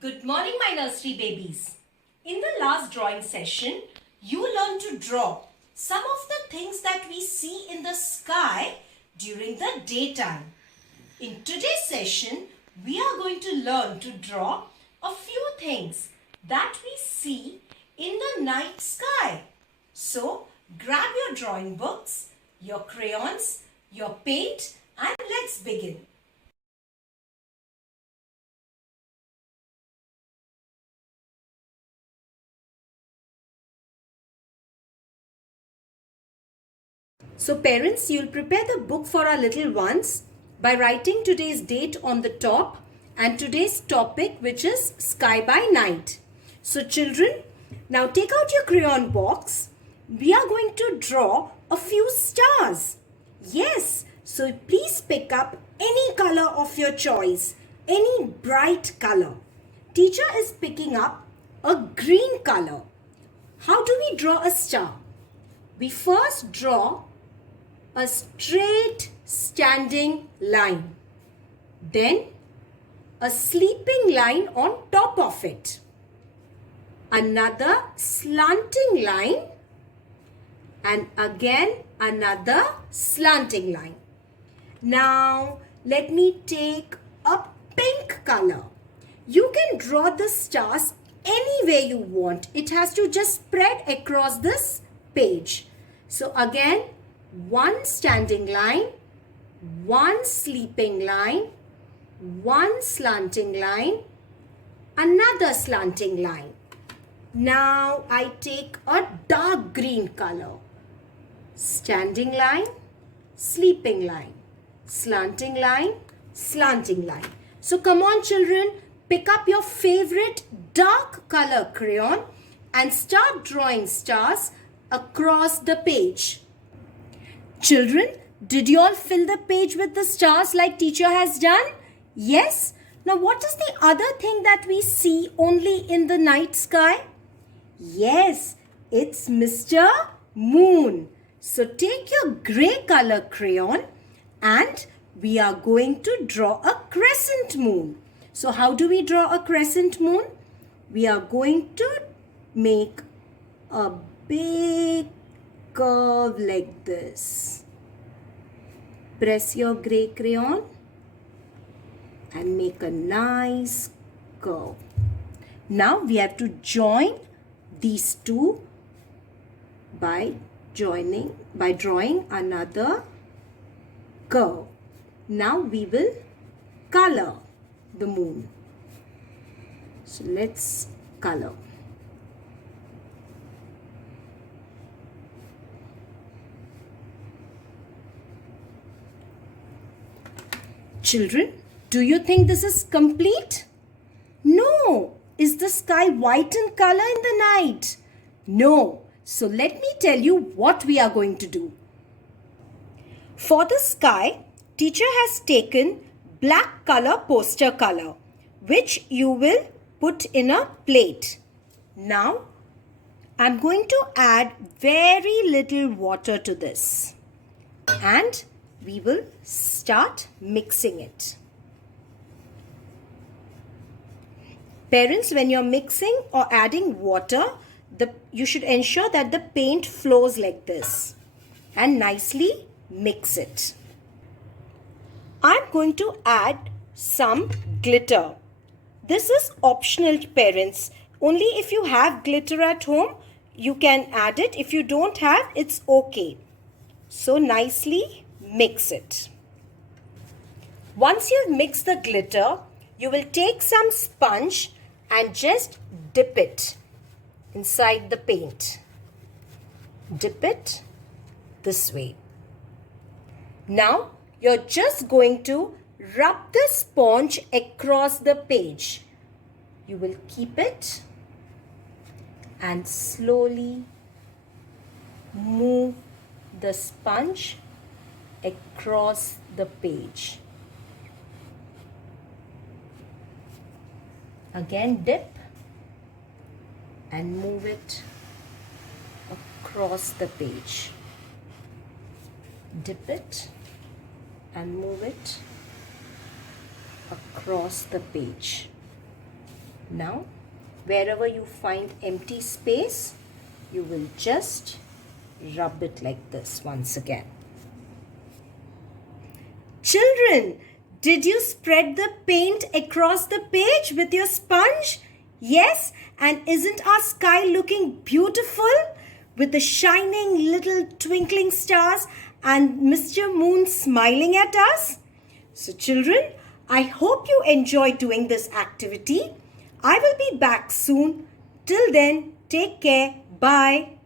Good morning, my nursery babies. In the last drawing session, you learned to draw some of the things that we see in the sky during the daytime. In today's session, we are going to learn to draw a few things that we see in the night sky. So, grab your drawing books, your crayons, your paint, and let's begin. So parents, you'll prepare the book for our little ones by writing today's date on the top and today's topic, which is Sky by Night. So children, now take out your crayon box. We are going to draw a few stars. Yes, so please pick up any color of your choice, any bright color. Teacher is picking up a green color. How do we draw a star? We first draw a straight standing line, then a sleeping line on top of it, another slanting line, and again another slanting line. Now let me take a pink color. You can draw the stars any way you want. It has to just spread across this page. So again, one standing line, one sleeping line, one slanting line, another slanting line. Now I take a dark green color. Standing line, sleeping line, slanting line, slanting line. So come on children, pick up your favorite dark color crayon and start drawing stars across the page. Children, did you all fill the page with the stars like teacher has done? Yes? Now what is the other thing that we see only in the night sky? Yes, it's Mr. Moon. So take your gray color crayon and we are going to draw a crescent moon. So how do we draw a crescent moon? We are going to make a big curve like this. Press your gray crayon and make a nice curve. Now we have to join these two by drawing another curve. Now we will color the moon. So let's color. Children, do you think this is complete? No. Is the sky white in color in the night? No. So let me tell you what we are going to do. For the sky, teacher has taken black color poster color, which you will put in a plate. Now, I'm going to add very little water to this and we will start mixing it. Parents, when you're mixing or adding water, you should ensure that the paint flows like this and nicely mix it. I'm going to add some glitter. This is optional, parents. Only if you have glitter at home, you can add it. If you don't have, it's okay. So nicely mix it. Once you've mixed the glitter, you will take some sponge and just dip it inside the paint. Dip it this way. Now you're just going to rub the sponge across the page. You will keep it and slowly move the sponge across the page. Again dip and move it across the page. Dip it and move it across the page. Now, wherever you find empty space, you will just rub it like this once again. Children, did you spread the paint across the page with your sponge? Yes, and isn't our sky looking beautiful with the shining little twinkling stars and Mr. Moon smiling at us? So children, I hope you enjoy doing this activity. I will be back soon. Till then, take care. Bye.